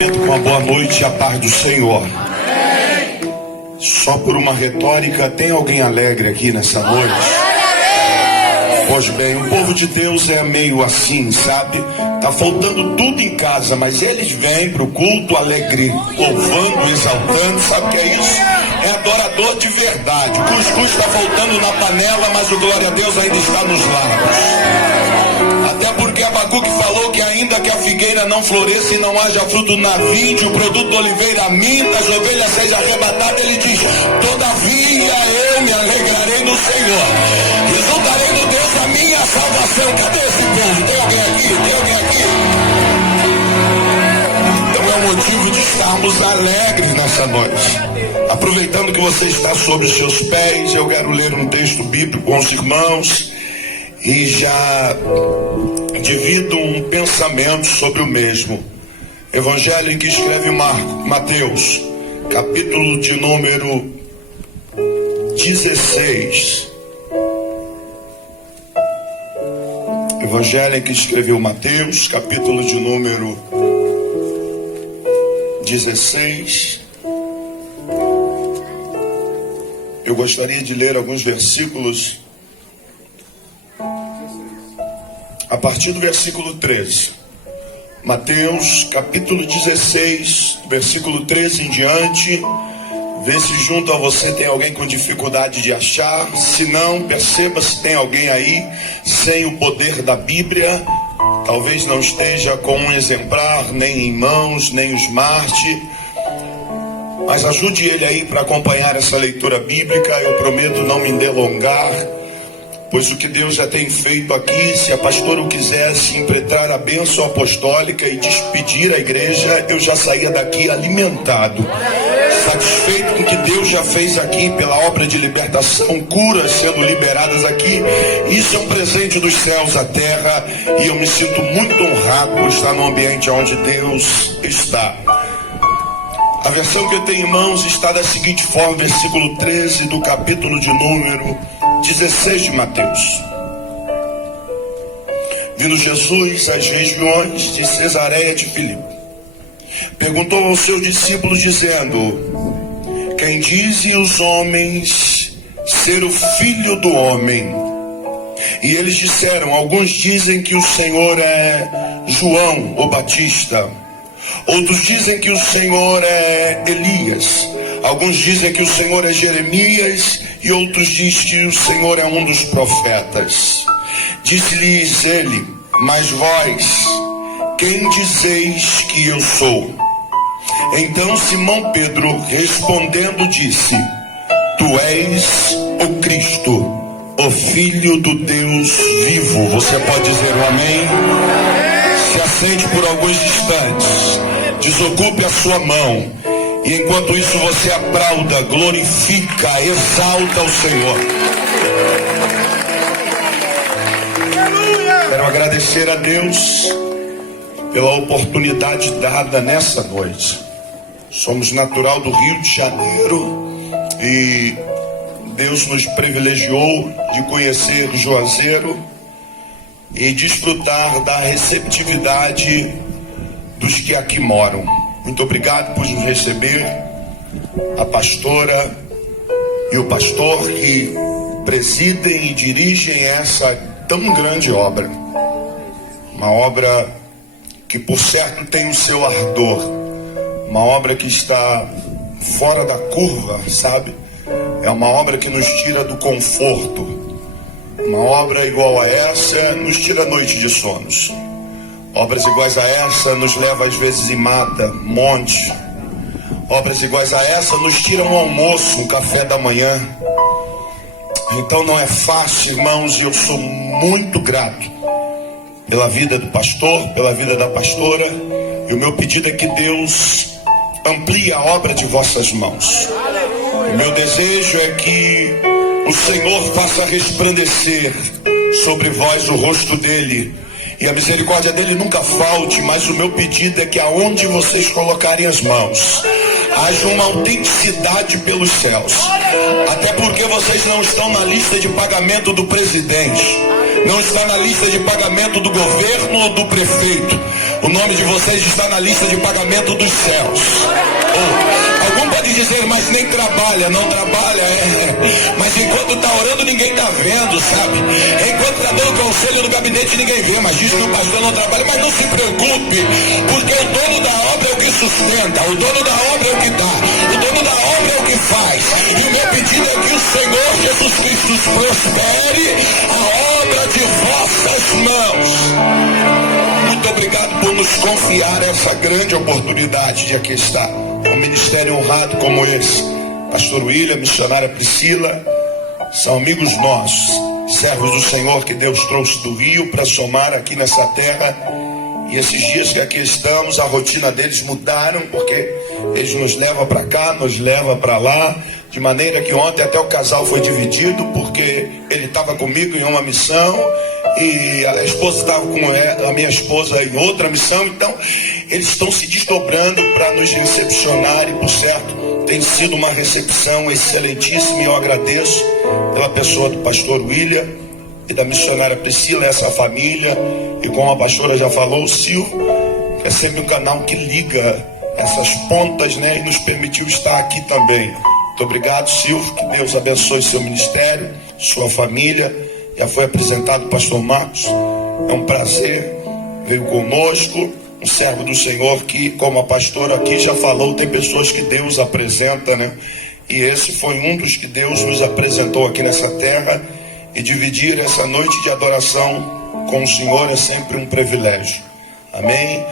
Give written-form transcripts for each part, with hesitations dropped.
Uma boa noite e a paz do Senhor. Só por uma retórica, tem alguém alegre aqui nessa noite? Pois bem, o povo de Deus é meio assim, sabe? Tá faltando tudo em casa, mas eles vêm pro culto alegre, louvando, exaltando, sabe o que é isso? É adorador de verdade. O cuscuz está faltando na panela, mas o glória a Deus ainda está nos lábios. Até porque Abacuque falou que ainda que a figueira não floresça e não haja fruto na vide, o produto da oliveira minta, as ovelhas sejam arrebatadas, ele diz: todavia eu me alegrarei no Senhor, exultarei no Deus da minha salvação. Cadê esse povo? Tem alguém aqui? Tem alguém aqui? Então é um motivo de estarmos alegres nessa noite. Aproveitando que você está sobre os seus pés, eu quero ler um texto bíblico com os irmãos e já divido um pensamento sobre o mesmo. Evangelho em que escreve Mateus, capítulo de número 16. Evangelho em que escreveu Mateus, capítulo de número 16. Eu gostaria de ler alguns versículos a partir do versículo 13. Mateus, capítulo 16, versículo 13 em diante. Vê se junto a você tem alguém com dificuldade de achar. Se não, perceba se tem alguém aí sem o poder da Bíblia. Talvez não esteja com um exemplar, nem em mãos, nem o smart. Mas ajude ele aí para acompanhar essa leitura bíblica. Eu prometo não me delongar, pois o que Deus já tem feito aqui, se a pastora o quisesse impetrar a bênção apostólica e despedir a igreja, eu já saía daqui alimentado, satisfeito com o que Deus já fez aqui pela obra de libertação, curas sendo liberadas aqui. Isso é um presente dos céus à terra e eu me sinto muito honrado por estar no ambiente onde Deus está. A versão que eu tenho em mãos está da seguinte forma, versículo 13 do capítulo de número 16 de Mateus. Vindo Jesus às regiões de Cesareia de Filipe, perguntou aos seus discípulos dizendo: quem dizem os homens ser o Filho do Homem? E eles disseram: alguns dizem que o Senhor é João o Batista, outros dizem que o Senhor é Elias, alguns dizem que o Senhor é Jeremias, e outros dizem que o Senhor é um dos profetas. Disse-lhes ele: mas vós, quem dizeis que eu sou? Então Simão Pedro respondendo disse: tu és o Cristo, o Filho do Deus vivo. Você pode dizer um amém? Se assente por alguns instantes, desocupe a sua mão, e enquanto isso você aplauda, glorifica, exalta o Senhor. Quero agradecer a Deus pela oportunidade dada nessa noite. Somos natural do Rio de Janeiro e Deus nos privilegiou de conhecer Juazeiro e desfrutar da receptividade dos que aqui moram. Muito obrigado por nos receber, a pastora e o pastor que presidem e dirigem essa tão grande obra. Uma obra que por certo tem o seu ardor, uma obra que está fora da curva, sabe? É uma obra que nos tira do conforto. Uma obra igual a essa nos tira a noite de sonos. Obras iguais a essa nos leva às vezes e mata monte. Obras iguais a essa nos tiram um almoço, um café da manhã. Então não é fácil, irmãos, e eu sou muito grato pela vida do pastor, pela vida da pastora. E o meu pedido é que Deus amplie a obra de vossas mãos. O meu desejo é que o Senhor faça resplandecer sobre vós o rosto dele, e a misericórdia dele nunca falte. Mas o meu pedido é que aonde vocês colocarem as mãos, haja uma autenticidade pelos céus. Até porque vocês não estão na lista de pagamento do presidente. Não está na lista de pagamento do governo ou do prefeito. O nome de vocês está na lista de pagamento dos céus. Algum pode dizer, mas nem trabalha. Não trabalha, mas enquanto está orando ninguém está vendo, sabe? Enquanto está dando conselho no gabinete ninguém vê, mas diz que o pastor não trabalha. Mas não se preocupe, porque o dono da obra é o que sustenta, o dono da obra é o que dá, o dono da obra é o que faz. E o meu pedido é que o Senhor Jesus Cristo prospere a obra de vossas mãos. Muito obrigado por nos confiar essa grande oportunidade de aqui estar. Um ministério honrado como esse. Pastor William, missionária Priscila, são amigos nossos, servos do Senhor que Deus trouxe do Rio para somar aqui nessa terra. E esses dias que aqui estamos, a rotina deles mudaram, porque eles nos levam para cá, nos levam para lá, de maneira que ontem até o casal foi dividido, porque ele estava comigo em uma missão e a esposa estava com a minha esposa em outra missão. Então eles estão se desdobrando para nos recepcionar, e por certo tem sido uma recepção excelentíssima, e eu agradeço pela pessoa do pastor William e da missionária Priscila, essa família, e como a pastora já falou, o Silvio, que é sempre um canal que liga essas pontas, né, e nos permitiu estar aqui também. Muito obrigado, Silvio, que Deus abençoe seu ministério, sua família. Já foi apresentado o pastor Marcos, é um prazer, veio conosco, um servo do Senhor que, como a pastora aqui já falou, tem pessoas que Deus apresenta, né? E esse foi um dos que Deus nos apresentou aqui nessa terra, e dividir essa noite de adoração com o Senhor é sempre um privilégio. Amém?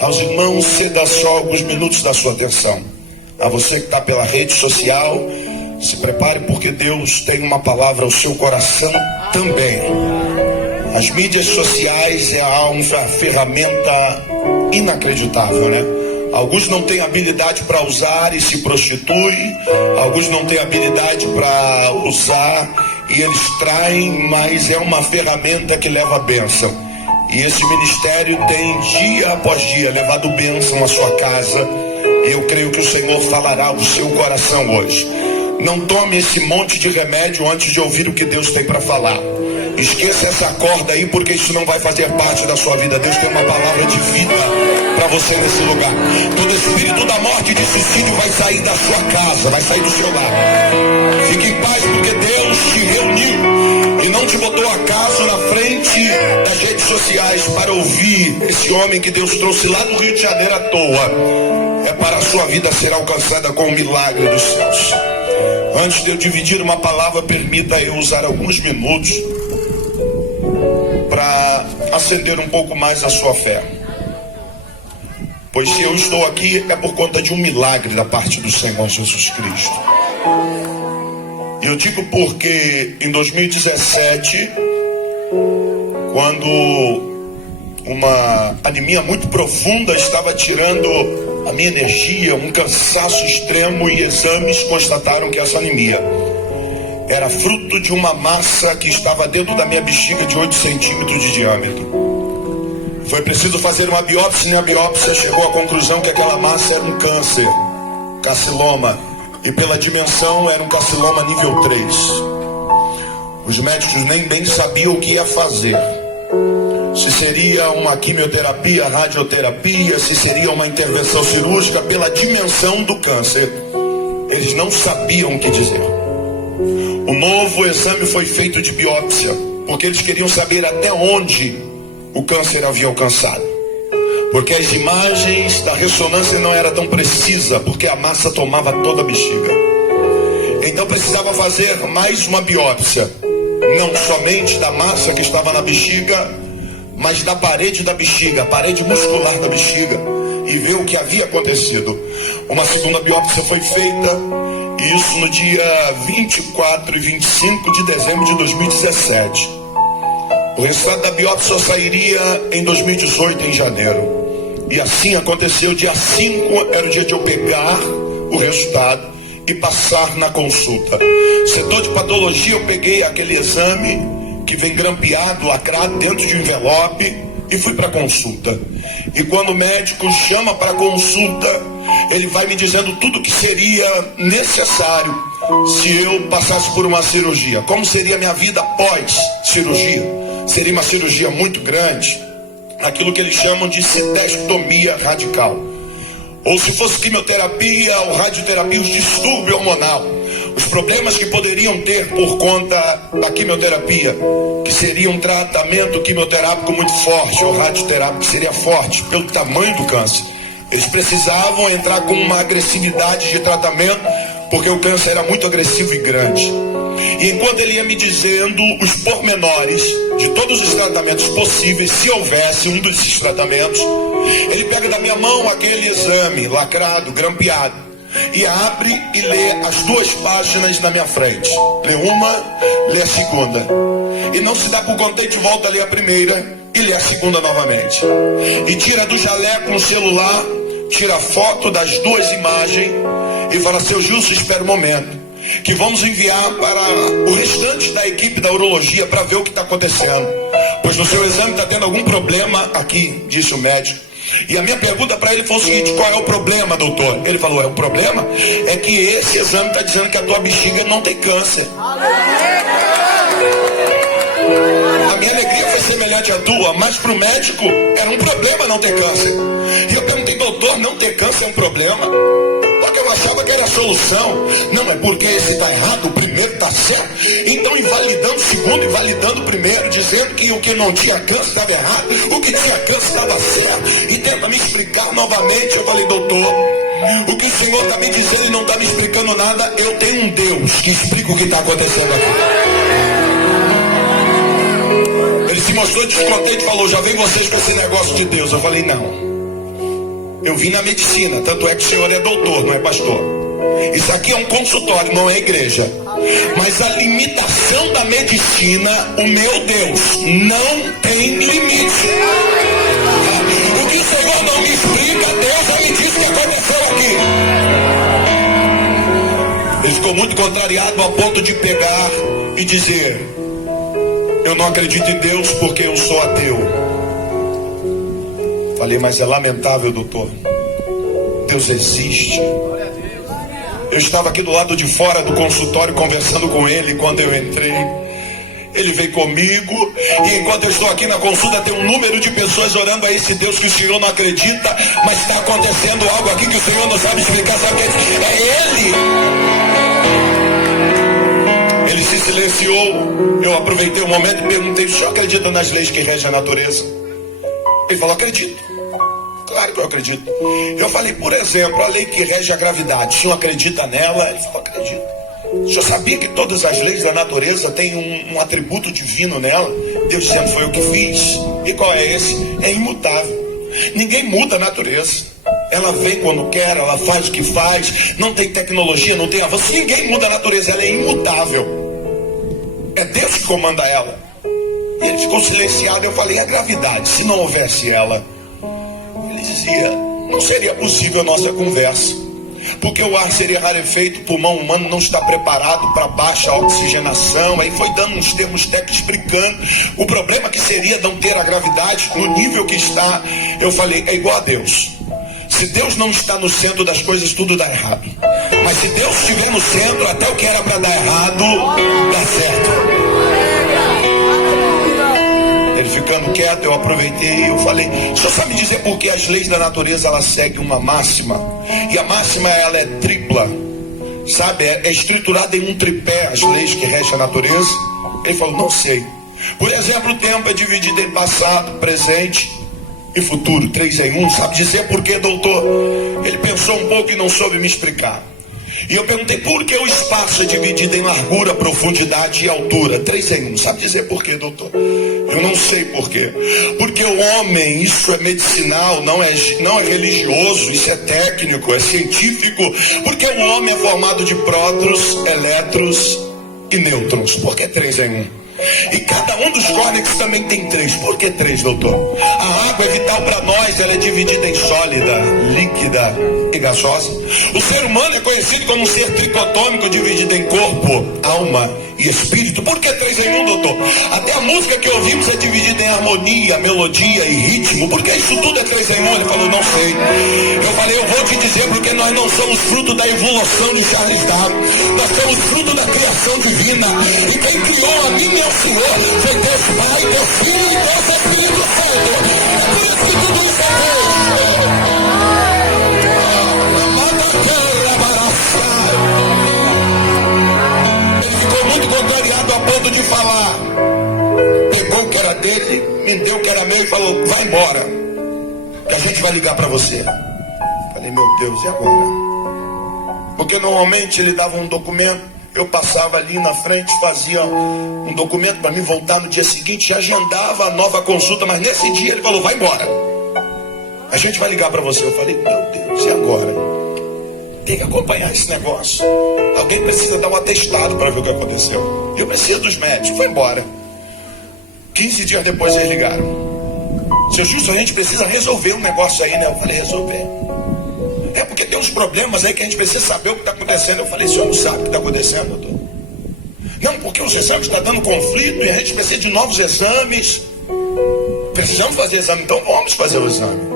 Aos irmãos, ceda só alguns minutos da sua atenção. A você que está pela rede social, se prepare, porque Deus tem uma palavra ao seu coração também. As mídias sociais é uma ferramenta inacreditável, né? Alguns não têm habilidade para usar e se prostituem. Alguns não têm habilidade para usar e eles traem, mas é uma ferramenta que leva a bênção. E esse ministério tem dia após dia levado bênção à sua casa. E eu creio que o Senhor falará ao seu coração hoje. Não tome esse monte de remédio antes de ouvir o que Deus tem para falar. Esqueça essa corda aí, porque isso não vai fazer parte da sua vida. Deus tem uma palavra de vida para você nesse lugar. Todo espírito da morte e de suicídio vai sair da sua casa, vai sair do seu lar. Fique em paz, porque Deus te reuniu e não te botou acaso na frente das redes sociais para ouvir esse homem que Deus trouxe lá do Rio de Janeiro à toa. É para a sua vida ser alcançada com o milagre dos céus. Antes de eu dividir uma palavra, permita eu usar alguns minutos para acender um pouco mais a sua fé. Pois se eu estou aqui é por conta de um milagre da parte do Senhor Jesus Cristo. E eu digo porque em 2017, quando uma anemia muito profunda estava tirando a minha energia, um cansaço extremo, e exames constataram que essa anemia era fruto de uma massa que estava dentro da minha bexiga de 8 centímetros de diâmetro. Foi preciso fazer uma biópsia, e a biópsia chegou à conclusão que aquela massa era um câncer, carcinoma, e pela dimensão era um carcinoma nível 3. Os médicos nem bem sabiam o que ia fazer. Se seria uma quimioterapia, radioterapia, se seria uma intervenção cirúrgica. Pela dimensão do câncer, eles não sabiam o que dizer. O novo exame foi feito de biópsia, porque eles queriam saber até onde o câncer havia alcançado. Porque as imagens da ressonância não eram tão precisas, porque a massa tomava toda a bexiga. Então precisava fazer mais uma biópsia, não somente da massa que estava na bexiga, mas da parede da bexiga, a parede muscular da bexiga, e ver o que havia acontecido. Uma segunda biópsia foi feita, isso no dia 24 e 25 de dezembro de 2017. O resultado da biópsia só sairia em 2018, em janeiro. E assim aconteceu. Dia 5 era o dia de eu pegar o resultado e passar na consulta. Setor de patologia, eu peguei aquele exame que vem grampeado, lacrado dentro de um envelope, e fui para consulta. E quando o médico chama para consulta, ele vai me dizendo tudo que seria necessário se eu passasse por uma cirurgia. Como seria minha vida após cirurgia? seria uma cirurgia muito grande, aquilo que eles chamam de cistectomia radical. Ou se fosse quimioterapia ou radioterapia, os distúrbios hormonal, os problemas que poderiam ter por conta da quimioterapia, que seria um tratamento quimioterápico muito forte, ou radioterápico que seria forte, pelo tamanho do câncer. Eles precisavam entrar com uma agressividade de tratamento, porque o câncer era muito agressivo e grande. E enquanto ele ia me dizendo os pormenores de todos os tratamentos possíveis, se houvesse um desses tratamentos, ele pega da minha mão aquele exame lacrado, grampeado, e abre e lê as 2 páginas na minha frente. Lê uma, lê a segunda. E não se dá por contente, volta a ler a primeira e lê a segunda novamente. E tira do jaleco um celular, tira foto das 2 imagens e fala: seu Gilson, espera um momento, que vamos enviar para o restante da equipe da urologia para ver o que está acontecendo, pois no seu exame está tendo algum problema aqui, disse o médico. E a minha pergunta para ele foi o seguinte: qual é o problema, doutor? Ele falou: o problema é que esse exame está dizendo que a tua bexiga não tem câncer. A minha alegria foi semelhante à tua, mas para o médico era um problema não ter câncer. E eu perguntei: doutor, não ter câncer é um problema? Porque eu achava que era a solução. Não, é porque esse está errado, o primeiro está certo. Então, invalidando o segundo, invalidando o primeiro, dizendo que o que não tinha câncer estava errado, o que tinha câncer estava certo, e tenta me explicar novamente. Eu falei: doutor, o que o senhor está me dizendo e não está me explicando nada. Eu tenho um Deus que explica o que está acontecendo aqui. Ele se mostrou descontente e falou: já vem vocês com esse negócio de Deus. Eu falei: não, eu vim na medicina, tanto é que o senhor é doutor, não é pastor. Isso aqui é um consultório, não é igreja. Mas a limitação da medicina, o meu Deus, não tem limite. O que o senhor não me explica, Deus já me disse que aconteceu aqui. Ele ficou muito contrariado a ponto de pegar e dizer: eu não acredito em Deus porque eu sou ateu. Falei: mas é lamentável, doutor, Deus existe. Eu estava aqui do lado de fora do consultório conversando com ele quando eu entrei. Ele veio comigo, e enquanto eu estou aqui na consulta, tem um número de pessoas orando a esse Deus que o senhor não acredita, mas está acontecendo algo aqui que o senhor não sabe explicar. Sabe o que é? Ele. Ele se silenciou. Eu aproveitei o momento e perguntei: o senhor acredita nas leis que regem a natureza? Ele falou: acredito. Claro que eu acredito. Eu falei: por exemplo, a lei que rege a gravidade, o senhor acredita nela? Ele falou: acredito. O senhor sabia que todas as leis da natureza têm um atributo divino nela? Deus dizendo: foi eu que fiz. E qual é esse? É imutável. Ninguém muda a natureza. Ela vem quando quer, ela faz o que faz. Não tem tecnologia, não tem avanço. Ninguém muda a natureza, ela é imutável. É Deus que comanda ela. E ele ficou silenciado. Eu falei: a gravidade, se não houvesse ela? Ele dizia: não seria possível a nossa conversa, porque o ar seria rarefeito, o pulmão humano não está preparado para baixa oxigenação. Aí foi dando uns termos técnicos explicando o problema que seria não ter a gravidade no nível que está. Eu falei: é igual a Deus. Se Deus não está no centro das coisas, tudo dá errado. Mas se Deus estiver no centro, até o que era para dar errado, dá certo. Ele ficando quieto, eu aproveitei e eu falei: o senhor sabe dizer por que as leis da natureza elas seguem uma máxima? E a máxima ela é tripla, sabe? É estruturada em um tripé, as leis que regem a natureza. Ele falou: não sei. Por exemplo, o tempo é dividido em passado, presente e futuro, 3 em 1. Sabe dizer por quê, doutor? Ele pensou um pouco e não soube me explicar. E eu perguntei: por que o espaço é dividido em largura, profundidade e altura? 3 em 1. Sabe dizer por quê, doutor? Eu não sei por quê. Porque o homem, isso é medicinal, não é religioso, isso é técnico, é científico. Porque o homem é formado de prótons, elétrons e nêutrons. Por que 3 em 1? E cada um dos córnex também tem 3. Por que 3, doutor? A água é vital para nós, ela é dividida em sólida, líquida e gasosa. O ser humano é conhecido como um ser tricotômico, dividido em corpo, alma e Espírito. Por que 3 em 1, doutor? Até a música que ouvimos é dividida em harmonia, melodia e ritmo. Por que isso tudo é 3 em 1? Ele falou, não sei. Eu falei, eu vou te dizer, porque nós não somos fruto da evolução de Charles Darwin. Nós somos fruto da criação divina. E quem criou a mim e ao Senhor foi Deus Pai, Deus Filho e Deus Espírito Santo. É por isso que tudo isso é Deus. Ele ficou muito contrariado a ponto de falar. Pegou o que era dele, me deu o que era meu e falou, vai embora, que a gente vai ligar para você. Falei, meu Deus, e agora? Porque normalmente ele dava um documento, eu passava ali na frente, fazia um documento para mim voltar no dia seguinte, agendava a nova consulta, mas nesse dia ele falou, vai embora, a gente vai ligar para você. Eu falei, meu Deus, e agora? Tem que acompanhar esse negócio. Alguém precisa dar um atestado para ver o que aconteceu. Eu preciso dos médicos. Foi embora. 15 dias depois eles ligaram. Seu Justo, a gente precisa resolver um negócio aí, né? Eu falei, resolver. É porque tem uns problemas aí que a gente precisa saber o que está acontecendo. Eu falei, o senhor não sabe o que está acontecendo, doutor? Não, porque os exames estão dando conflito e a gente precisa de novos exames. Precisamos fazer exame, então vamos fazer o exame.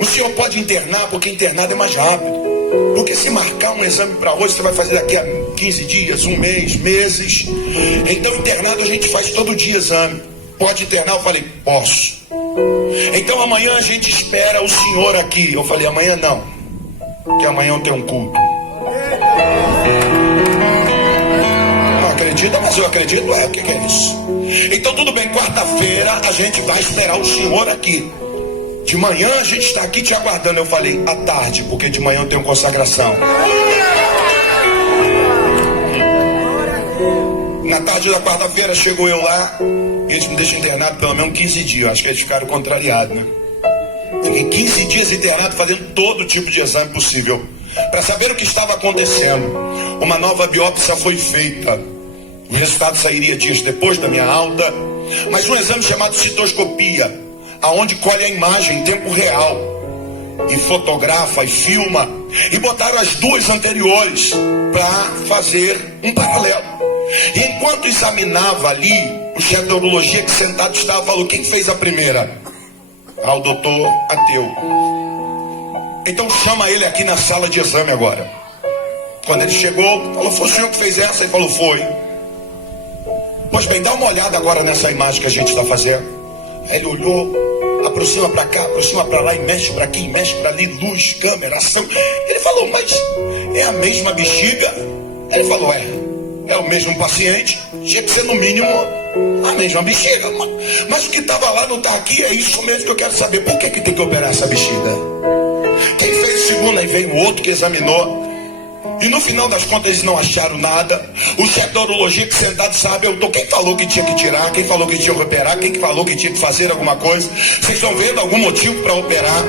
O senhor pode internar, porque internado é mais rápido. Porque se marcar um exame para hoje, você vai fazer daqui a 15 dias, um mês, meses. Então internado a gente faz todo dia exame. Pode internar? Eu falei, posso. Então amanhã a gente espera o senhor aqui. Eu falei, amanhã não, porque amanhã eu tenho um culto. Não acredita, mas eu acredito. O que é isso? Então tudo bem, quarta-feira a gente vai esperar o senhor aqui. De manhã a gente está aqui te aguardando. Eu falei, à tarde, porque de manhã eu tenho consagração. Na tarde da quarta-feira chegou eu lá, e eles me deixam internado pelo menos 15 dias. Acho que eles ficaram contrariados, né? Fiquei 15 dias internado fazendo todo tipo de exame possível para saber o que estava acontecendo. Uma nova biópsia foi feita. O resultado sairia dias depois da minha alta. Mas um exame chamado citoscopia, aonde colhe a imagem em tempo real e fotografa e filma, e botaram as duas anteriores para fazer um paralelo. E enquanto examinava ali, o chefe da urologia que sentado estava falou, quem fez a primeira? O doutor ateu. Então chama ele aqui na sala de exame agora. Quando ele chegou, falou, foi o senhor que fez essa? Ele falou, foi. Pois bem, dá uma olhada agora nessa imagem que a gente está fazendo. Aí ele olhou, aproxima para cá, aproxima para lá, e mexe para aqui, mexe para ali, luz, câmera, ação. Ele falou, mas é a mesma bexiga? Ele falou, é o mesmo paciente, tinha que ser no mínimo a mesma bexiga. Mas o que estava lá não está aqui, é isso mesmo que eu quero saber. Por que tem que operar essa bexiga? Quem fez o segundo, aí veio o outro que examinou. E no final das contas eles não acharam nada. O chefe da urologia que sentado sabe, quem falou que tinha que tirar, quem falou que tinha que operar, quem falou que tinha que fazer alguma coisa. Vocês estão vendo algum motivo para operar?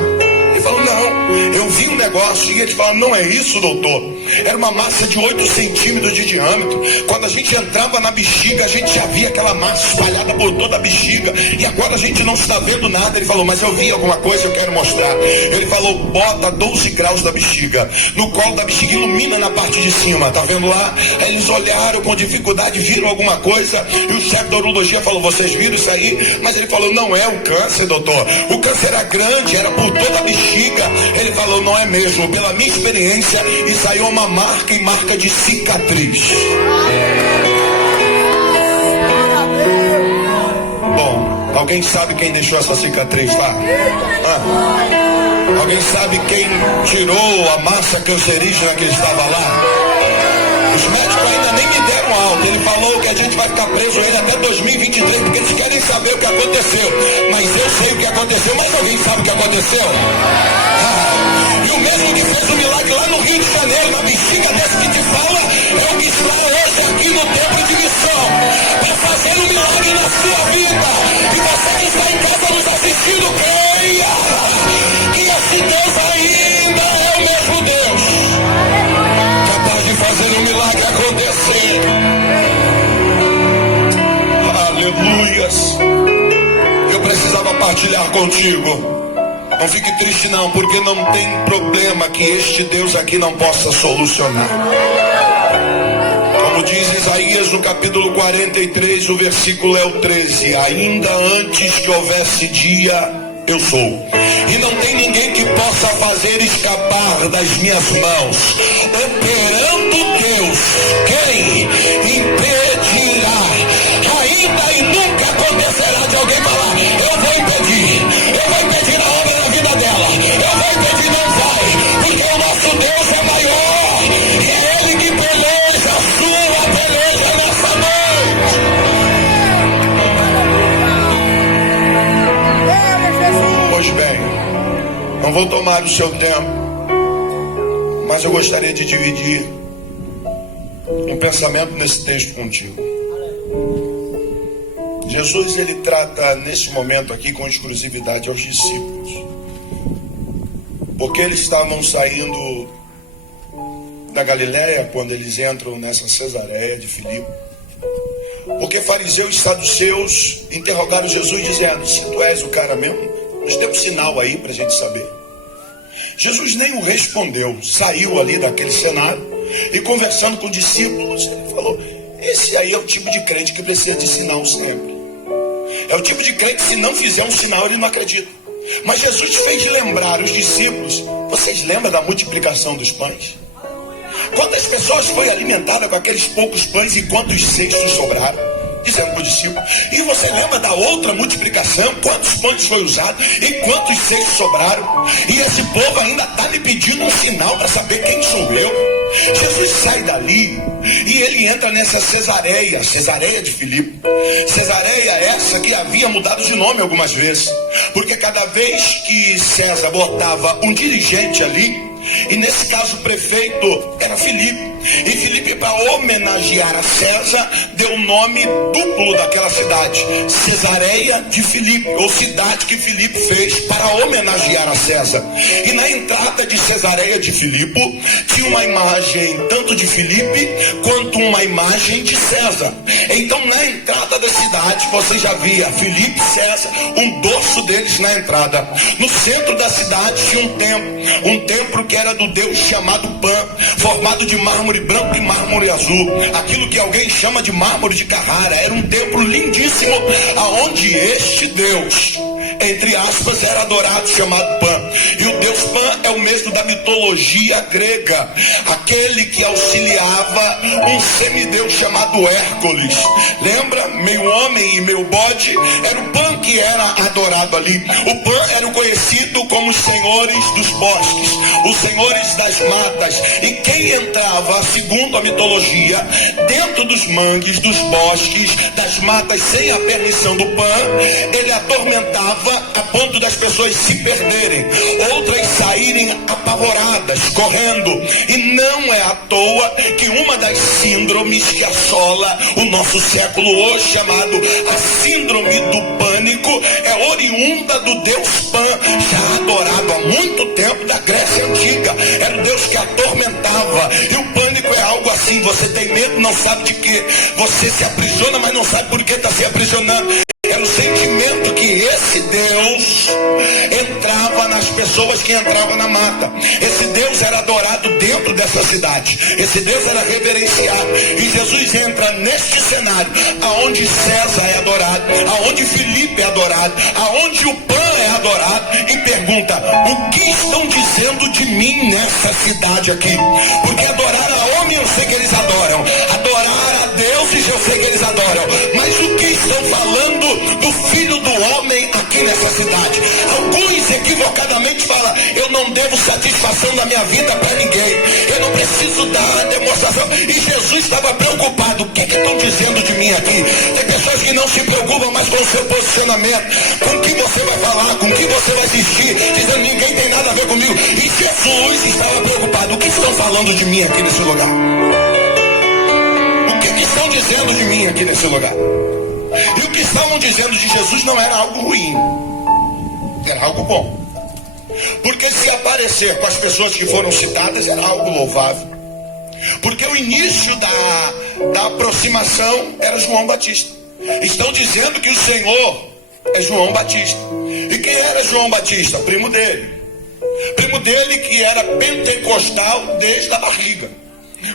Ele falou, não, eu vi um negócio. E ele falou, não é isso, doutor. Era uma massa de 8 centímetros de diâmetro. Quando a gente entrava na bexiga, a gente já via aquela massa espalhada por toda a bexiga. E agora a gente não está vendo nada. Ele falou, mas eu vi alguma coisa, eu quero mostrar. Ele falou, bota 12 graus da bexiga no colo da bexiga, ilumina na parte de cima, tá vendo lá? Aí eles olharam com dificuldade, viram alguma coisa. E o chefe da urologia falou, vocês viram isso aí? Mas ele falou, não é o câncer, doutor. O câncer era grande, era por toda a bexiga. Ele falou, não é mesmo. Pela minha experiência, isso aí é uma marca e marca de cicatriz. Bom, alguém sabe quem deixou essa cicatriz lá? Alguém sabe quem tirou a massa cancerígena que estava lá? Os médicos ainda nem me deram alta. Ele falou que a gente vai ficar preso ele até 2023, porque eles querem saber o que aconteceu. Mas eu sei o que aconteceu. Mas alguém sabe o que aconteceu? E o mesmo que fez o milagre lá no Rio de Janeiro, na bexiga desse que te fala, é o que está hoje aqui no tempo de missão, para fazer um milagre na sua vida. E você que está em casa nos assistindo, creia que esse Deus ainda é o mesmo Deus, capaz de fazer um milagre acontecer. Aleluias. Eu precisava partilhar contigo. Não fique triste não, porque não tem problema que este Deus aqui não possa solucionar. Como como diz Isaías no capítulo 43, o versículo é o 13: ainda antes que houvesse dia, eu sou, e não tem ninguém que possa fazer escapar das minhas mãos. Operando Deus, quem impedirá? Ainda e nunca acontecerá de alguém falar: eu vou impedir a obra na vida dela, eu vou impedir, não vai, porque o nosso Deus é maior, e é Ele que peleja a sua peleja nessa noite. Pois bem, não vou tomar o seu tempo, mas eu gostaria de dividir um pensamento nesse texto contigo. Jesus, ele trata nesse momento aqui com exclusividade aos discípulos, porque eles estavam saindo da Galiléia quando eles entram nessa Cesareia de Filipe, porque fariseus e saduceus interrogaram Jesus dizendo: se tu és o cara mesmo, nos dê um sinal aí para a gente saber. Jesus nem o respondeu, saiu ali daquele cenário e conversando com os discípulos, ele falou: esse aí é o tipo de crente que precisa de sinal sempre. É o tipo de crente que se não fizer um sinal ele não acredita. Mas Jesus fez lembrar os discípulos: vocês lembram da multiplicação dos pães? Quantas pessoas foi alimentada com aqueles poucos pães e quantos cestos sobraram? Dizendo para o discípulo: e você lembra da outra multiplicação? Quantos pães foi usado e quantos cestos sobraram? E esse povo ainda está me pedindo um sinal para saber quem sou eu. Jesus sai dali e ele entra nessa Cesareia de Filipe. Cesareia essa que havia mudado de nome algumas vezes, porque cada vez que César botava um dirigente ali, e nesse caso o prefeito era Filipe, e Filipe, para homenagear a César, deu o nome duplo daquela cidade: Cesareia de Filipe, ou cidade que Filipe fez para homenagear a César. E na entrada de Cesareia de Filipe tinha uma imagem tanto de Filipe quanto uma imagem de César. Então na entrada da cidade você já via Filipe e César, um dorso deles na entrada. No centro da cidade tinha um templo que era do deus chamado Pan, formado de mármore branco e mármore azul, aquilo que alguém chama de mármore de Carrara. Era um templo lindíssimo, aonde este deus, entre aspas, era adorado, chamado Pan. E o deus Pan é o mesmo da mitologia grega, aquele que auxiliava um semideus chamado Hércules. Lembra? Meio homem e meio bode. Era o Pan que era adorado ali. O Pan era o conhecido como os senhores dos bosques, os senhores das matas. E quem entrava, segundo a mitologia, dentro dos mangues, dos bosques, das matas, sem a permissão do Pan, ele atormentava a ponto das pessoas se perderem, outras saírem apavoradas, correndo. E não é à toa que uma das síndromes que assola o nosso século hoje, chamado a síndrome do pânico, é oriunda do deus Pan, já adorado há muito tempo da Grécia Antiga. Era o deus que atormentava. E o pânico é algo assim: você tem medo, não sabe de quê, você se aprisiona, mas não sabe por que está se aprisionando. Era o sentimento que esse Deus entrava nas pessoas que entravam na mata. Esse Deus era adorado dentro dessa cidade. Esse Deus era reverenciado. E Jesus entra neste cenário, aonde César é adorado, aonde Filipe é adorado, aonde o Pan é adorado, e pergunta: o que estão dizendo de mim nessa cidade aqui? Porque adorar a homem eu sei que eles adoram, adorar a deuses eu sei que eles adoram, mas o que estão falando do Filho do Homem aqui nessa cidade? Alguns equivocadamente falam: eu não devo satisfação da minha vida para ninguém, eu não preciso dar demonstração. E Jesus estava preocupado: o que estão dizendo de mim aqui? Tem pessoas que não se preocupam mais com o seu posicionamento, com o que você vai falar, com o que você vai vestir, dizendo: ninguém tem nada a ver comigo. E Jesus estava preocupado: o que estão falando de mim aqui nesse lugar? O que estão dizendo de mim aqui nesse lugar? E o que estavam dizendo de Jesus não era algo ruim, era algo bom. Porque se aparecer com as pessoas que foram citadas era algo louvável. Porque o início da aproximação era João Batista. Estão dizendo que o Senhor é João Batista. E quem era João Batista? Primo dele. Primo dele que era pentecostal desde a barriga.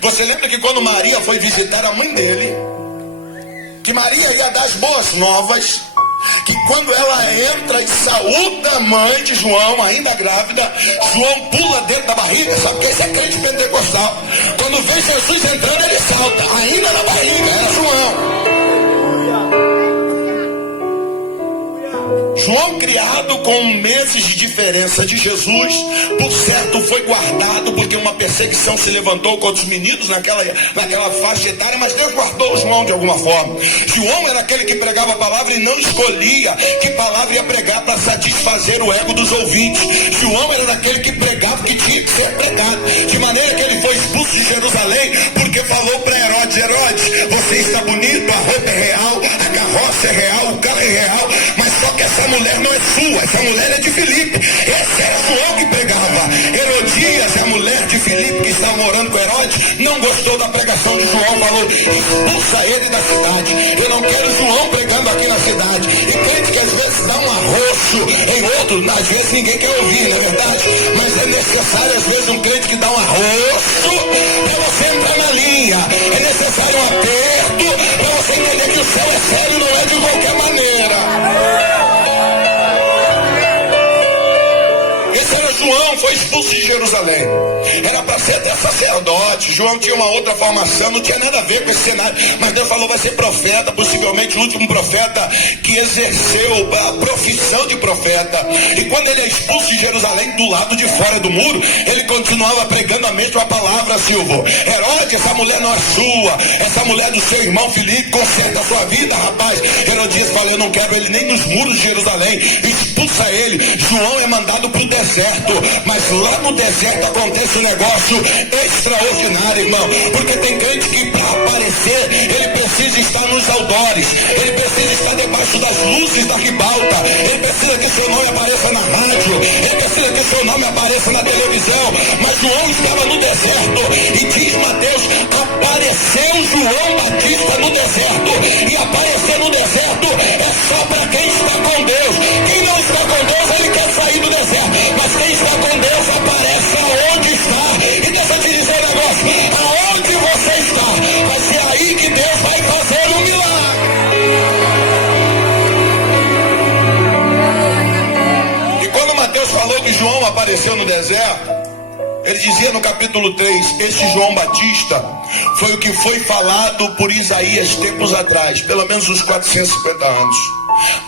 Você lembra que quando Maria foi visitar a mãe dele, que Maria ia dar as boas novas, que quando ela entra e saúda a mãe de João, ainda grávida, João pula dentro da barriga, sabe que esse é crente pentecostal. Quando vê Jesus entrando, ele salta, ainda na barriga, era João. João, criado com meses de diferença de Jesus, por certo foi guardado, porque uma perseguição se levantou contra os meninos naquela faixa etária, mas Deus guardou João de alguma forma. João era aquele que pregava a palavra e não escolhia que palavra ia pregar para satisfazer o ego dos ouvintes. João era daquele que pregava que tinha que ser pregado, de maneira que ele foi expulso de Jerusalém, porque falou para Herodes: Herodes, você está bonito, a roupa é real, a carroça é real, o carro é real, mas só que essa mulher não é sua, essa mulher é de Filipe. Esse era João que pregava. Herodias, a mulher de Filipe que estava morando com Herodes, não gostou da pregação de João, falou: expulsa ele da cidade, eu não quero João pregando aqui na cidade. E crente que às vezes dá um arroxo em outro, às vezes ninguém quer ouvir, não é verdade? Mas é necessário às vezes um crente que dá um arroxo para você entrar na linha. É necessário um aperto para você entender que o céu é sério, não é de qualquer maneira. João foi expulso de Jerusalém. Era para ser até sacerdote. João tinha uma outra formação, não tinha nada a ver com esse cenário. Mas Deus falou: vai ser profeta, possivelmente o último profeta que exerceu a profissão de profeta. E quando ele é expulso de Jerusalém, do lado de fora do muro, ele continuava pregando a mesma palavra, Silvio. Herodes, essa mulher não é sua, essa mulher do seu irmão Filipe, conserta a sua vida, rapaz. Herodias falou: eu não quero ele nem nos muros de Jerusalém, expulsa ele. João é mandado para o deserto. Mas lá no deserto acontece um negócio extraordinário, irmão. Porque tem crente que para aparecer, ele precisa estar nos outdoors, ele precisa estar debaixo das luzes da ribalta, ele precisa que seu nome apareça na rádio, ele precisa que seu nome apareça na televisão. Mas João estava no deserto, e diz Mateus: apareceu João Batista no deserto. E aparecer no deserto é só para quem está com Deus. Quem não está com Deus, ele quer sair do deserto. Mas quem está com Deus aparece aonde está. E deixa eu te dizer um negócio: aonde você está, vai ser aí que Deus vai fazer um milagre. E quando Mateus falou que João apareceu no deserto, ele dizia no capítulo 3: este João Batista foi o que foi falado por Isaías tempos atrás, pelo menos uns 450 anos.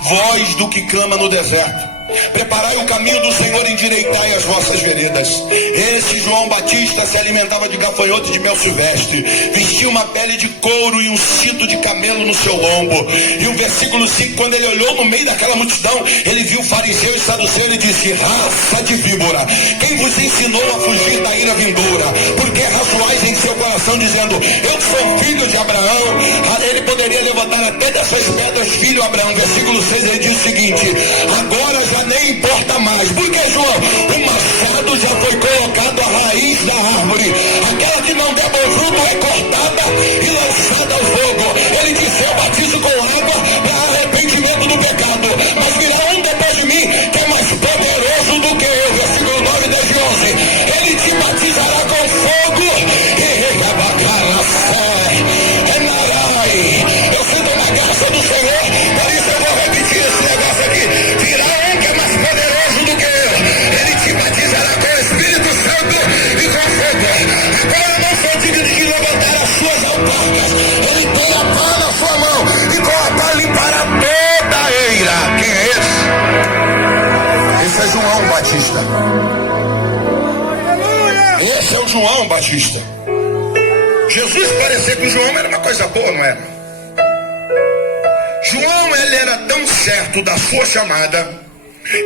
Voz do que clama no deserto: preparai o caminho do Senhor, endireitai as vossas veredas. Esse João Batista se alimentava de gafanhoto e de mel silvestre, vestia uma pele de couro e um cinto de camelo no seu lombo. E o versículo 5, quando ele olhou no meio daquela multidão, ele viu fariseu e saduceu e disse: raça de víbora, quem vos ensinou a fugir da ira vindoura? Porque razoais em seu coração dizendo: eu sou filho de Abraão. Ele poderia levantar até dessas pedras filho Abraão. Versículo 6, ele diz o seguinte: agora já nem importa mais. Porque, João, o machado já foi colocado à raiz da árvore. Aquela que não der bom fruto é cortada e lançada ao fogo. Ele disse: eu batizo com água para arrependimento do pecado, mas virá um depois de mim que é mais poderoso do que eu. Versículo 9, 10 e 11. Ele te batizará com fogo e eu sinto na graça do Senhor, por isso eu vou repetir esse negócio aqui. Virá um que é mais poderoso do que eu. Ele te batizará com o Espírito Santo e com fogo. Agora eu não sou digno de levantar as suas alparcas. Ele tem a pá na sua mão e com a pá limpará toda a eira. Quem é esse? Esse é João Batista. Esse é o João Batista. Jesus parecia que o João era uma coisa boa, não era? João, ele era tão certo da sua chamada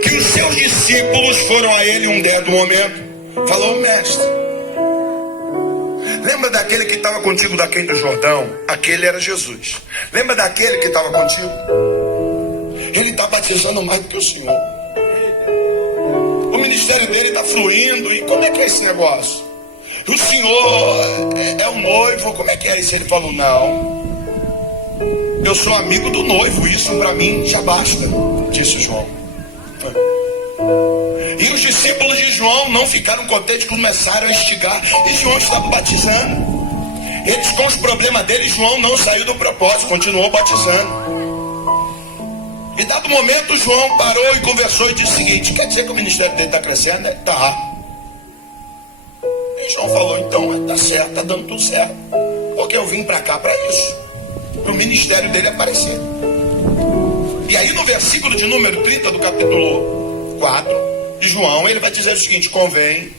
que os seus discípulos foram a ele um dado momento. Falou: mestre, lembra daquele que estava contigo daquele do Jordão? Aquele era Jesus. Lembra daquele que estava contigo? Ele está batizando mais do que o Senhor. O ministério dele está fluindo. E como é que é esse negócio? O Senhor é o noivo, como é que é isso? Ele falou: não, eu sou amigo do noivo, isso para mim já basta, disse João. E os discípulos de João não ficaram contentes, começaram a instigar, e João estava batizando. Eles com os problemas deles, João não saiu do propósito, continuou batizando. E dado momento, João parou e conversou e disse o seguinte: quer dizer que o ministério dele está crescendo? Tá. E João falou: então, tá certo, tá dando tudo certo. Porque eu vim para cá para isso, para o ministério dele aparecer. E aí no versículo de número 30 do capítulo 4 de João, ele vai dizer o seguinte: convém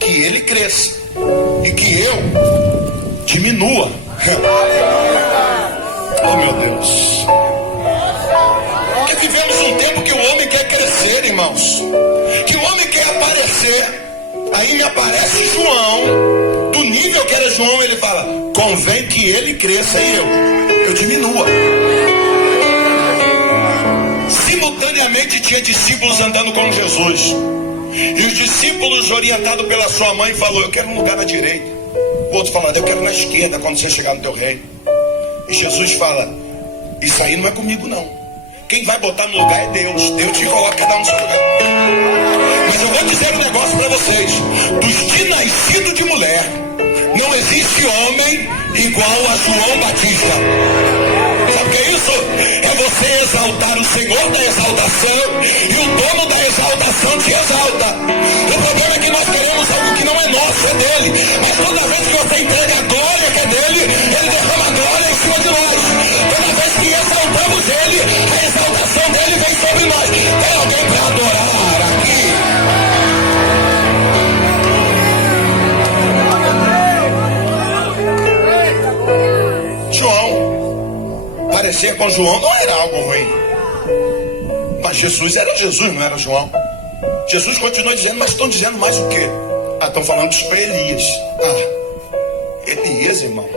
que ele cresça e que eu diminua. Oh meu Deus. Porque vivemos um tempo que o homem quer crescer, irmãos, que o homem quer aparecer. Aí me aparece João, do nível que era João, ele fala: convém que ele cresça e eu diminua. Simultaneamente tinha discípulos andando com Jesus, e os discípulos, orientados pela sua mãe, falou: eu quero um lugar na direita. O outro falando: eu quero na esquerda quando você chegar no teu reino. E Jesus fala: isso aí não é comigo não. Quem vai botar no lugar é Deus. Deus te coloca cada um no seu lugar. Mas eu vou dizer um negócio para vocês: dos de nascido de mulher, não existe homem igual a João Batista. Sabe o que é isso? É você exaltar o Senhor da exaltação, e o dono da exaltação te exalta. O problema é que nós queremos algo que não é nosso, é dele. Mas toda vez que você entrega a glória que é dele, ele derrama a glória em cima de nós. Toda vez que exaltamos ele, a exaltação dele vem sobre nós. Tem alguém para adorar aqui? João, parecer com João não era algo ruim, mas Jesus era Jesus, não era João. Jesus continuou dizendo: mas estão dizendo mais o quê? Estão falando isso para Elias. Elias, irmão,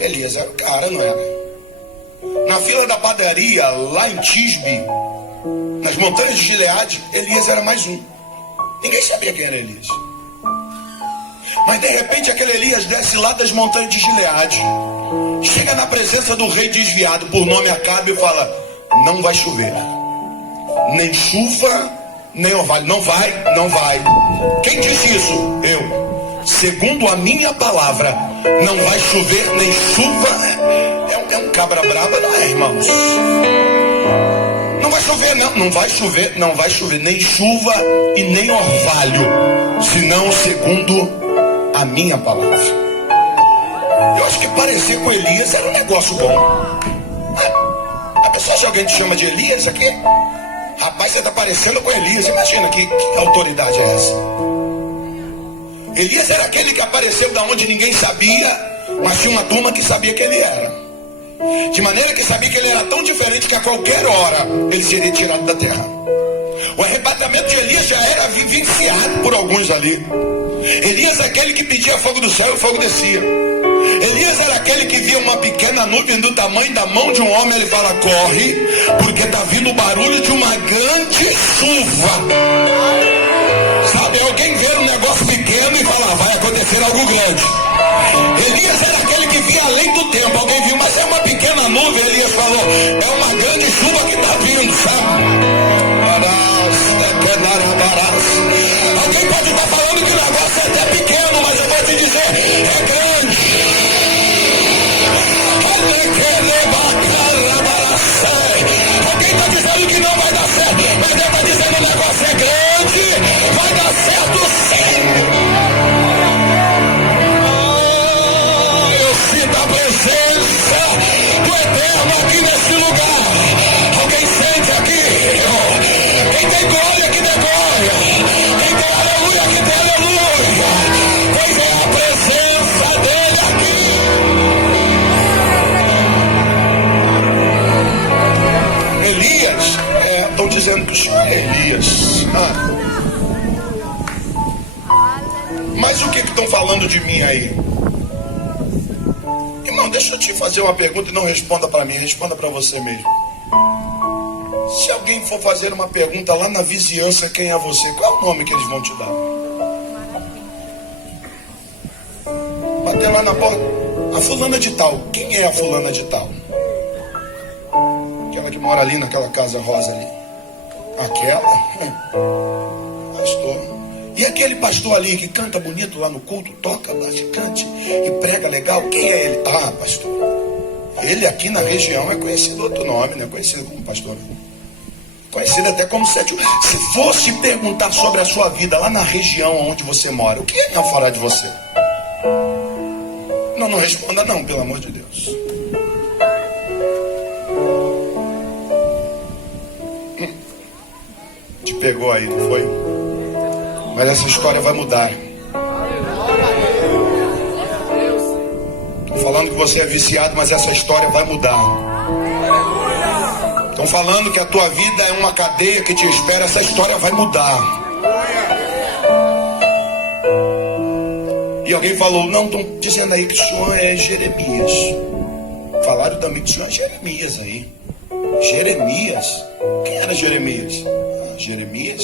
Elias era o cara, não era? Na fila da padaria, lá em Tisbe, nas montanhas de Gileade, Elias era mais um. Ninguém sabia quem era Elias. Mas de repente aquele Elias desce lá das montanhas de Gileade, chega na presença do rei desviado, por nome Acabe, e fala: não vai chover, nem chuva, nem orvalho. Não vai. Quem disse isso? Eu. Segundo a minha palavra, não vai chover nem chuva. É um cabra braba, não é, irmãos? Não vai chover, não vai chover nem chuva e nem orvalho, senão segundo a minha palavra. Eu acho que parecer com Elias era um negócio bom. A pessoa, se alguém te chama de Elias aqui, rapaz, você está parecendo com Elias. Imagina que autoridade é essa? Elias era aquele que apareceu da onde ninguém sabia, mas tinha uma turma que sabia que ele era. De maneira que sabia que ele era tão diferente que a qualquer hora ele seria tirado da terra. O arrebatamento de Elias já era vivenciado por alguns ali. Elias é aquele que pedia fogo do céu e o fogo descia. Elias era aquele que via uma pequena nuvem do tamanho da mão de um homem. Ele fala: corre, porque está vindo o barulho de uma grande chuva. Sabe, alguém vê um negócio pequeno e fala: vai acontecer algo grande. Elias era aquele que via além do tempo. Alguém viu, mas é uma pequena nuvem. Elias falou: é uma grande chuva que está vindo, sabe? Alguém pode estar falando que o negócio é até pequeno, mas eu vou te dizer: é grande. Alguém está dizendo que não vai dar certo, mas Deus está dizendo: o negócio é grande, vai dar certo sim. Eu sinto a presença do Eterno aqui nesse lugar. Alguém sente aqui? Quem tem glória que dê glória, quem tem aleluia que dê aleluia, pois é a presença dele aqui. Elias, estão dizendo que o senhor é Elias. Mas o que estão falando de mim aí? Irmão, deixa eu te fazer uma pergunta e não responda para mim, responda para você mesmo. Se alguém for fazer uma pergunta lá na vizinhança, quem é você? Qual é o nome que eles vão te dar? Bater lá na porta: a fulana de tal. Quem é a fulana de tal? Aquela que mora ali naquela casa rosa ali. Aquela? Pastor. E aquele pastor ali que canta bonito lá no culto, toca bastante e prega legal, quem é ele? Ah, pastor. Ele aqui na região é conhecido outro nome, não é conhecido como pastor. Conhecido até como sétimo. Se fosse perguntar sobre a sua vida lá na região onde você mora, o que iam falar de você? Não responda não, pelo amor de Deus. Te pegou aí, não foi? Mas essa história vai mudar. Estão falando que você é viciado, mas essa história vai mudar. Estão falando que a tua vida é uma cadeia que te espera, essa história vai mudar. E alguém falou, não, estão dizendo aí que o senhor é Jeremias. Falaram também que o senhor é Jeremias aí. Jeremias? Quem era Jeremias? Jeremias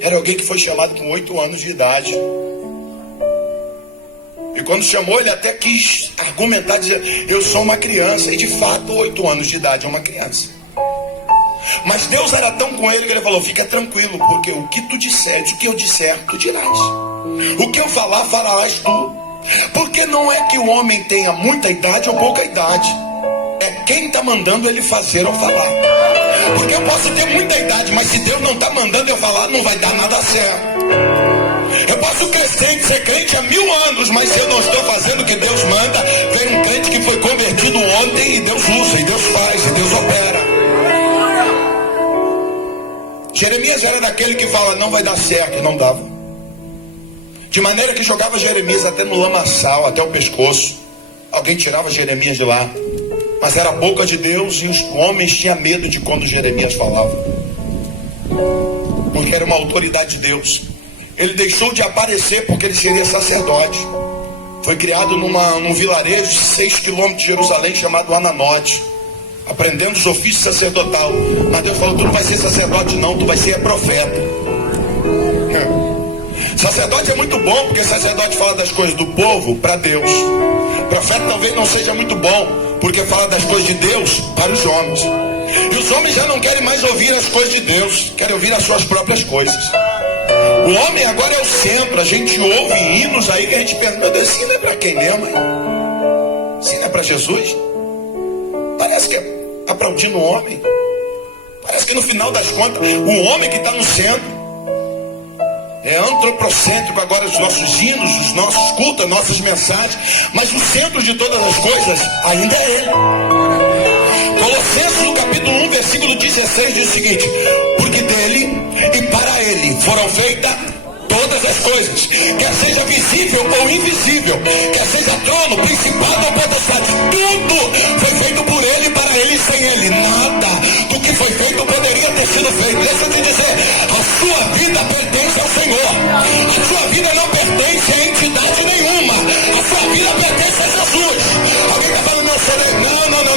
era alguém que foi chamado com 8 anos de idade. E quando chamou, ele até quis argumentar, dizer, eu sou uma criança. E de fato, 8 anos de idade é uma criança. Mas Deus era tão com ele que ele falou, fica tranquilo, porque o que tu disseres, o que eu disser, tu dirás. O que eu falar, falarás tu. Porque não é que o homem tenha muita idade ou pouca idade. É quem está mandando ele fazer ou falar. Porque eu posso ter muita idade, mas se Deus não está mandando eu falar, não vai dar nada certo. Eu posso crescer e ser crente há 1000 anos, mas se eu não estou fazendo o que Deus manda, vem um crente que foi convertido ontem e Deus usa, e Deus faz, e Deus opera. Jeremias era daquele que fala, não vai dar certo, e não dava. De maneira que jogava Jeremias até no lamaçal, até o pescoço. Alguém tirava Jeremias de lá. Mas era a boca de Deus e os homens tinham medo de quando Jeremias falava. Porque era uma autoridade de Deus. Ele deixou de aparecer porque ele seria sacerdote. Foi criado num vilarejo 6 quilômetros de Jerusalém chamado Ananote, aprendendo os ofícios sacerdotal. Mas Deus falou, tu não vai ser sacerdote não, tu vai ser profeta. Sacerdote é muito bom, porque sacerdote fala das coisas do povo para Deus. Profeta talvez não seja muito bom, porque fala das coisas de Deus para os homens. E os homens já não querem mais ouvir as coisas de Deus, querem ouvir as suas próprias coisas. O homem agora é o centro. A gente ouve hinos aí que a gente pensa, meu Deus, isso não é para quem mesmo? Isso não é para Jesus? Parece que é aplaudindo o homem. Parece que no final das contas, o homem que está no centro. É antropocêntrico agora os nossos hinos, os nossos cultos, as nossas mensagens. Mas o centro de todas as coisas ainda é Ele. Colossenses no capítulo 1, versículo 16 diz o seguinte: porque dele e para Ele foram feitas todas as coisas, quer seja visível ou invisível, quer seja trono, principado ou potestade, tudo foi feito por Ele, para Ele e sem Ele. Nada do que foi feito poderia ter sido feito. Deixa eu te dizer, a sua vida pertence ao Senhor. A sua vida não pertence a entidade nenhuma. A sua vida pertence a Jesus. Alguém está falando,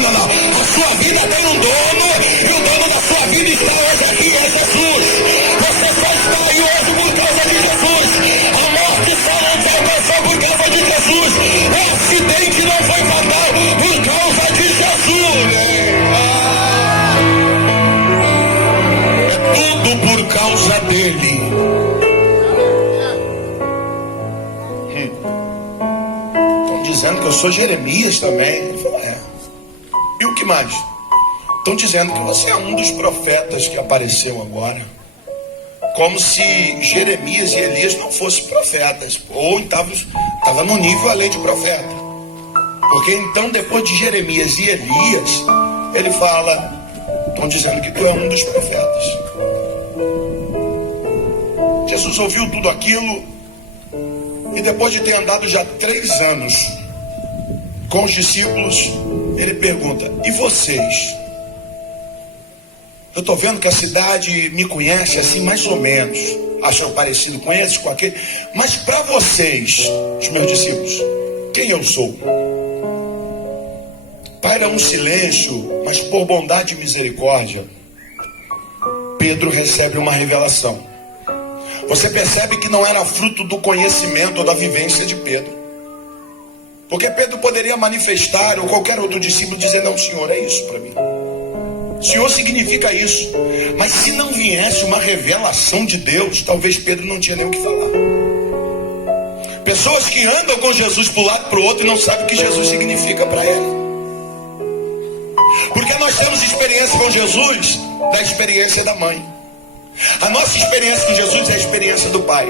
não. A sua vida tem um dono, e o dono da sua vida está hoje aqui, é Jesus. Você só está aí hoje por causa de Jesus. A morte só não te alcançou por causa de Jesus. O acidente não foi fatal por causa de Jesus. É tudo por causa dele. Estão dizendo que eu sou Jeremias também. Ele falou, E o que mais? Estão dizendo que você é um dos profetas que apareceu agora. Como se Jeremias e Elias não fossem profetas. Ou estava no nível além de profeta. Porque então depois de Jeremias e Elias, ele fala, estão dizendo que tu é um dos profetas. Jesus ouviu tudo aquilo. E depois de ter andado já 3 anos com os discípulos, ele pergunta, e vocês? Eu estou vendo que a cidade me conhece assim mais ou menos. Acham parecido, conhece com aquele. Mas para vocês, os meus discípulos, quem eu sou? Paira um silêncio, mas por bondade e misericórdia, Pedro recebe uma revelação. Você percebe que não era fruto do conhecimento ou da vivência de Pedro. Porque Pedro poderia manifestar, ou qualquer outro discípulo dizer, não, Senhor, é isso para mim. Senhor significa isso. Mas se não viesse uma revelação de Deus, talvez Pedro não tinha nem o que falar. Pessoas que andam com Jesus para um lado e para o outro e não sabem o que Jesus significa para ele. Porque nós temos experiência com Jesus da experiência da mãe. A nossa experiência com Jesus é a experiência do pai.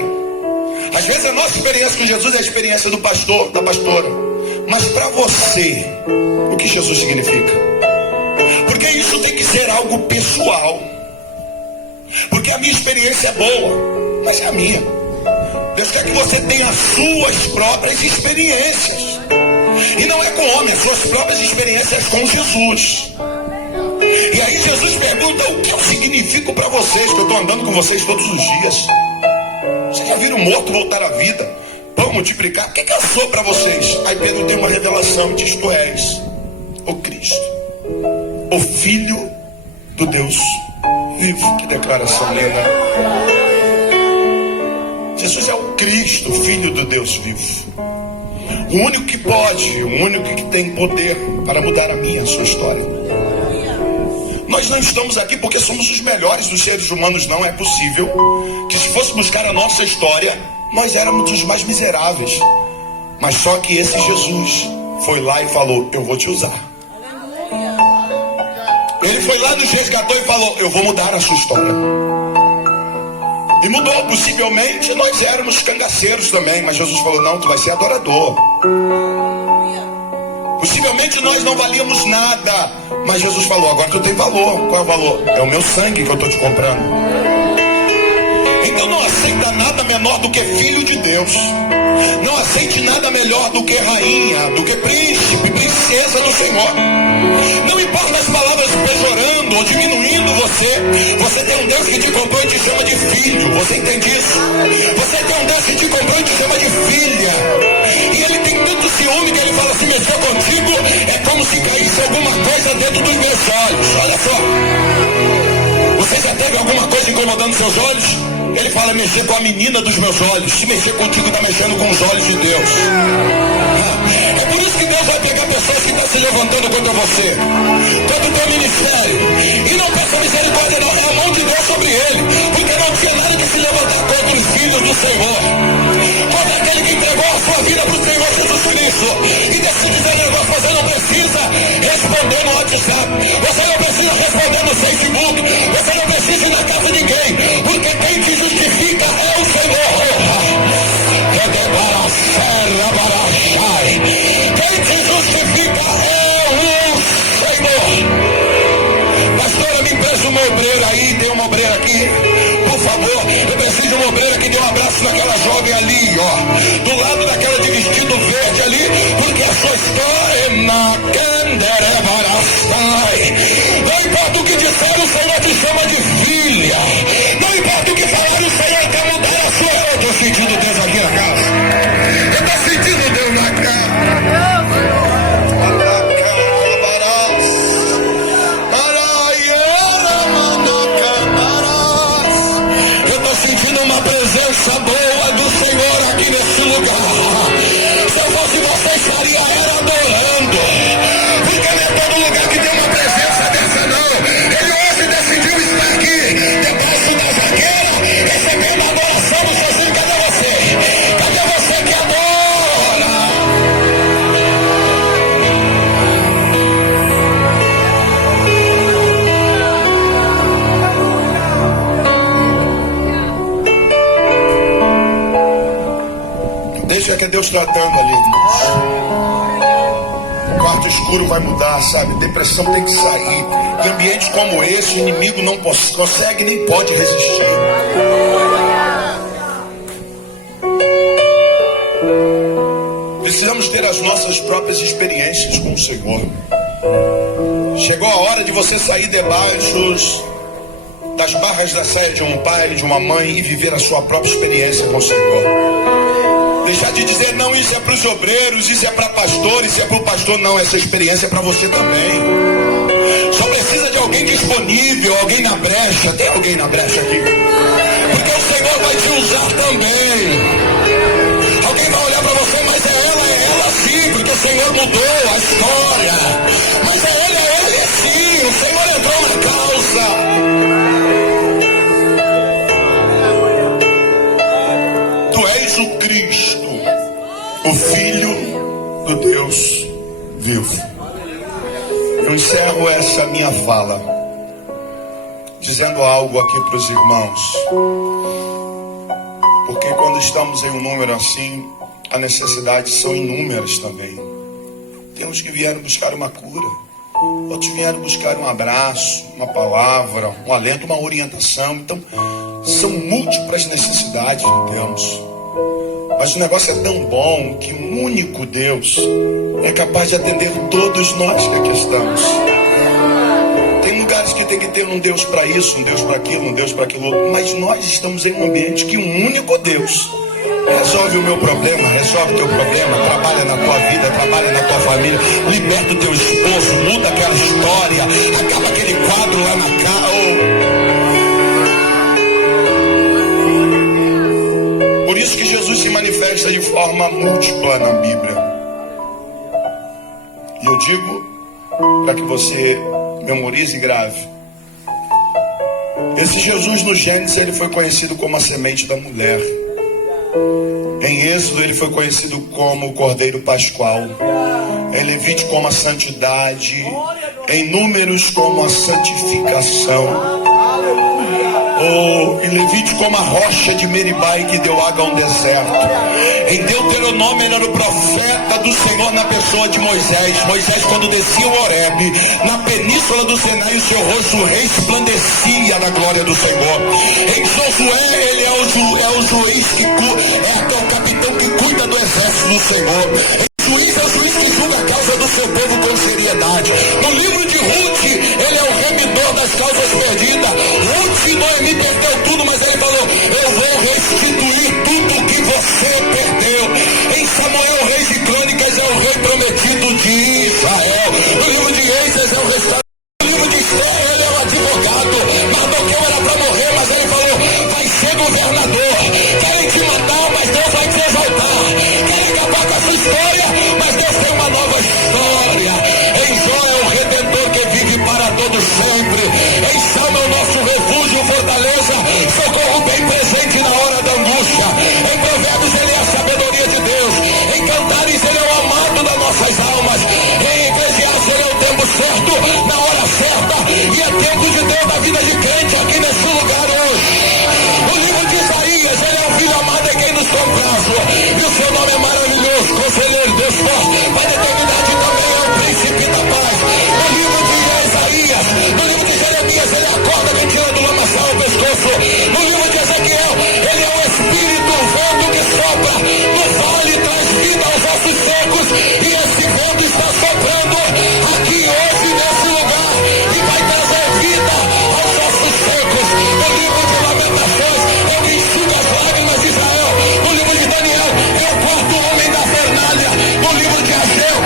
Às vezes a nossa experiência com Jesus é a experiência do pastor, da pastora. Mas para você, o que Jesus significa? Porque isso tem que ser algo pessoal. Porque a minha experiência é boa, mas é a minha. Deus quer que você tenha as suas próprias experiências. E não é com homem, as suas próprias experiências com Jesus. E aí Jesus pergunta: o que eu significo para vocês, que eu estou andando com vocês todos os dias? Vocês já viram morto voltar à vida? Pão multiplicar? O que eu sou para vocês? Aí Pedro tem uma revelação e diz: tu és o Cristo, o Filho do Deus vivo. Que declaração linda. Jesus é o Cristo, o Filho do Deus vivo. O único que pode, o único que tem poder para mudar a minha, a sua história. Nós não estamos aqui porque somos os melhores dos seres humanos. Não é possível que, se fosse buscar a nossa história, nós éramos os mais miseráveis. Mas só que esse Jesus foi lá e falou: eu vou te usar. Ele foi lá, nos resgatou e falou: eu vou mudar a sua história. E mudou. Possivelmente nós éramos cangaceiros também, mas Jesus falou: não, tu vai ser adorador. Possivelmente nós não valíamos nada, mas Jesus falou: agora tu tem valor. Qual é o valor? É o meu sangue que eu estou te comprando. Então não aceita nada menor do que filho de Deus. Não aceite nada melhor do que rainha, do que príncipe, princesa do Senhor. Não importa as palavras pejorando ou diminuindo você. Você tem um Deus que te comprou e te chama de filho. Você entende isso? Você tem um Deus que te comprou e te chama de filha. E ele tem tanto ciúme que ele fala assim: mexer contigo é como se caísse alguma coisa dentro dos meus olhos. Olha só. Você já teve alguma coisa incomodando seus olhos? Ele fala: mexer com a menina dos meus olhos. Se mexer contigo, está mexendo com os olhos de Deus. É por isso que Deus vai pegar pessoas que estão se levantando contra você, contra o teu ministério, e não peça misericórdia, não. É a mão de Deus sobre ele. Porque não tinha nada que se levantar contra os filhos do Senhor, contra aquele que entregou a sua vida para o Senhor Jesus Cristo. E desse negócio você não precisa responder no WhatsApp, você não precisa responder no Facebook, você não precisa ir na casa de ninguém, porque quem te justifica é o Senhor. Quem te justifica é o Senhor. Pastora, me empresta uma obreira aí. Tem uma obreira aqui, por favor. Eu preciso de uma obreira que dê um abraço naquela jovem ali, ó, do lado daquela de vestido verde ali, porque a sua história é na Canderebarastai. Não importa o que disser, o Senhor te chama de filha. Não importa o que falar, o Senhor quer mudar a sua. Eu estou sentindo Deus aqui na casa. Eu estou sentindo Deus na casa. Eu estou sentindo uma presença boa do Senhor aqui nesse lugar. Se eu fosse você, estaria adorando. Porque não é todo lugar que tem uma presença dessa, não. Ele hoje decidiu estar aqui, debaixo da jaqueira, recebendo a adoração do seu filho. Cadê você? Cadê você que adora? Deixa que é Deus tratando ali. O quarto escuro vai mudar, sabe? Depressão tem que sair. Em ambientes como esse, o inimigo não consegue nem pode resistir. Precisamos ter as nossas próprias experiências com o Senhor. Chegou a hora de você sair debaixo das barras da saia de um pai, de uma mãe, e viver a sua própria experiência com o Senhor. Deixar de dizer: não, isso é para os obreiros, isso é para pastores, isso é para o pastor. Não, essa experiência é para você também. Só precisa de alguém disponível, alguém na brecha. Tem alguém na brecha aqui? Porque o Senhor vai te usar também. Alguém vai olhar para você: mas é ela sim, porque o Senhor mudou a história. Mas é ele sim, o Senhor entrou na causa. Tu és o Cristo, o Filho do Deus vivo. Eu encerro essa minha fala dizendo algo aqui para os irmãos, porque quando estamos em um número assim, as necessidades são inúmeras também. Tem uns que vieram buscar uma cura, outros vieram buscar um abraço, uma palavra, um alento, uma orientação. Então, são múltiplas necessidades que temos. Mas o negócio é tão bom que um único Deus é capaz de atender todos nós que aqui estamos. Tem lugares que tem que ter um Deus para isso, um Deus para aquilo, um Deus para aquilo outro. Mas nós estamos em um ambiente que um único Deus resolve o meu problema, resolve o teu problema, trabalha na tua vida, trabalha na tua família, liberta o teu esposo, muda aquela história, acaba aquele quadro lá na casa. Por isso que Jesus se manifesta de forma múltipla na Bíblia. E eu digo para que você memorize e grave. Esse Jesus no Gênesis, ele foi conhecido como a semente da mulher. Em Êxodo ele foi conhecido como o Cordeiro Pascual. Em Levítico como a santidade. Em Números como a santificação. Em Levítico como a rocha de Meribai que deu água a um deserto. Em Deuteronômio ele era o profeta do Senhor na pessoa de Moisés. Moisés, quando descia o Horebe, na península do Sinai, o seu rosto resplandecia na glória do Senhor. Em Josué ele é o juiz que é o capitão que cuida do exército do Senhor. Juiz é o juiz que julga a causa do seu povo com seriedade. No livro de Ruth, ele é o remidor das causas perdidas. Ruth e Noemi perdeu tudo, mas ele falou: eu vou restituir tudo que você perdeu. Em Samuel, rei de crônicas, é o rei prometido de Israel. No livro de Reis, é o restaurante. No livro de Esther, ele é o advogado. Mardoqueu era para morrer, mas ele falou: vai ser governador. Querem te matar, mas Deus vai te exaltar. Querem acabar com a sua história, mas Deus tem uma nova história. Em Jó é o Redentor que vive para todo sempre. Em Salmo é o nosso refúgio, fortaleza, socorro bem presente na hora da angústia. Em Provérbios ele é a sabedoria de Deus. Em Cantares ele é o amado das nossas almas. Em Eclesiastes ele é o tempo certo, na hora certa. E é tempo de Deus na vida de crente aqui nesse lugar hoje. No livro de Isaías ele é o filho amado em quem nos compraz. E o seu nome é maravilhoso, conselheiro, Deus forte, Pai da eternidade, também é o príncipe da paz. No livro de Isaías, no livro de Jeremias, ele é a corda que tira do lamaçal o pescoço. No livro de Ezequiel, ele é o espírito, o vento que sopra no vale, traz vida aos ossos secos. E esse vento está soprando aqui hoje nesse lugar e vai trazer vida aos ossos secos. No livro de Lamentações, ele enxuga as lágrimas de Israel. No livro de Daniel, é o quarto homem da fornalha. No livro de Ageu,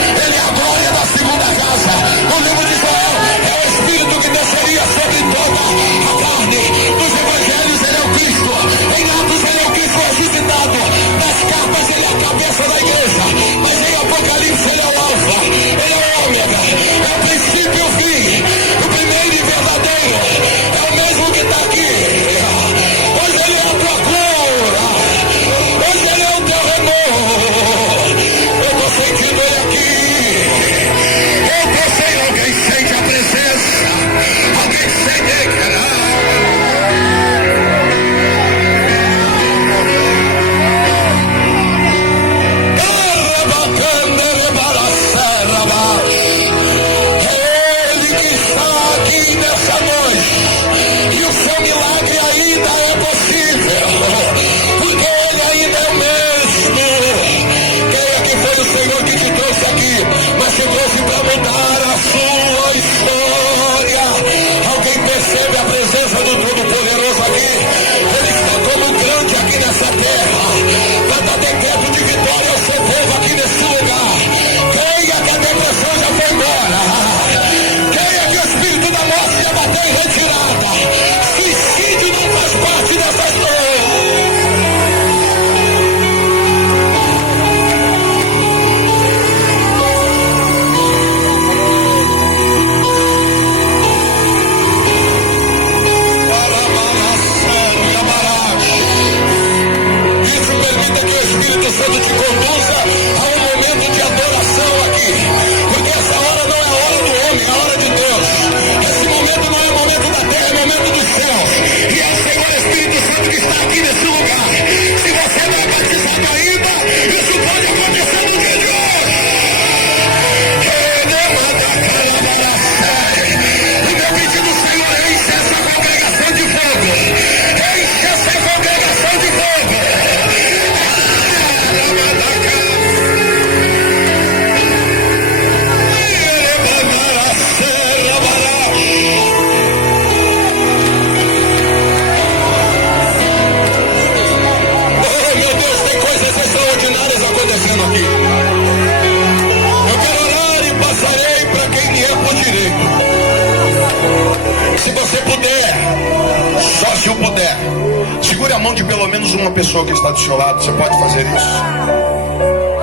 menos uma pessoa que está do seu lado. Você pode fazer isso?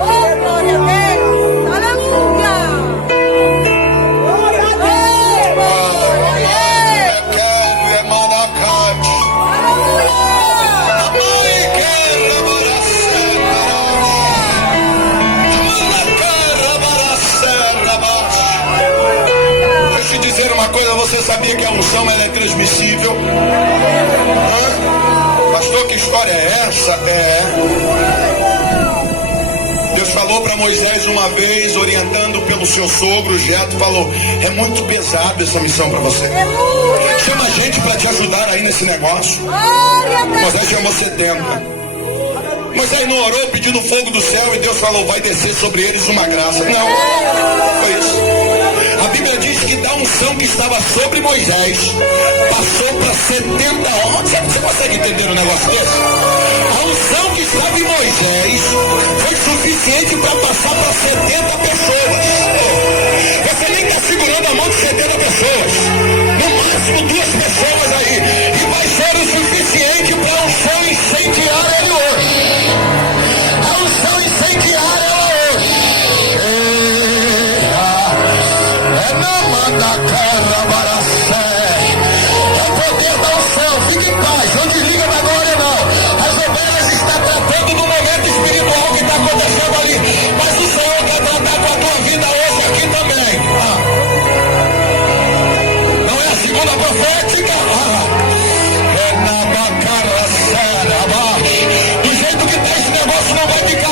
Oh, glória a Deus! Aleluia! Glória a Deus! Eu quero é Manacate. Deixa eu te dizer uma coisa, você sabia que a unção ela é transmissível? Hã? Pastor, que história é essa? Deus falou para Moisés uma vez, orientando pelo seu sogro, Jetro, falou: é muito pesado essa missão para você. Chama gente para te ajudar aí nesse negócio. Moisés chamou 70. Moisés não orou pedindo fogo do céu e Deus falou: vai descer sobre eles uma graça. Não, foi isso. A Bíblia diz que da unção que estava sobre Moisés passou para 70 homens. Você consegue entender um negócio desse? A unção que estava em Moisés foi suficiente para passar para 70 pessoas. Você nem está segurando a mão de 70 pessoas. No máximo 2 pessoas aí. E vai ser o suficiente para a unção incendiar ele hoje. A unção incendiar ela hoje. É não manda cara baracé. É o poder da unção. Fique em paz. Não desliga da glória não. As ovelhas estão tratando do momento espiritual que está acontecendo ali. Mas o Senhor quer tratar com a tua vida hoje aqui também. Não é a segunda profética? É na bacara séria. Do jeito que está esse negócio não vai ficar.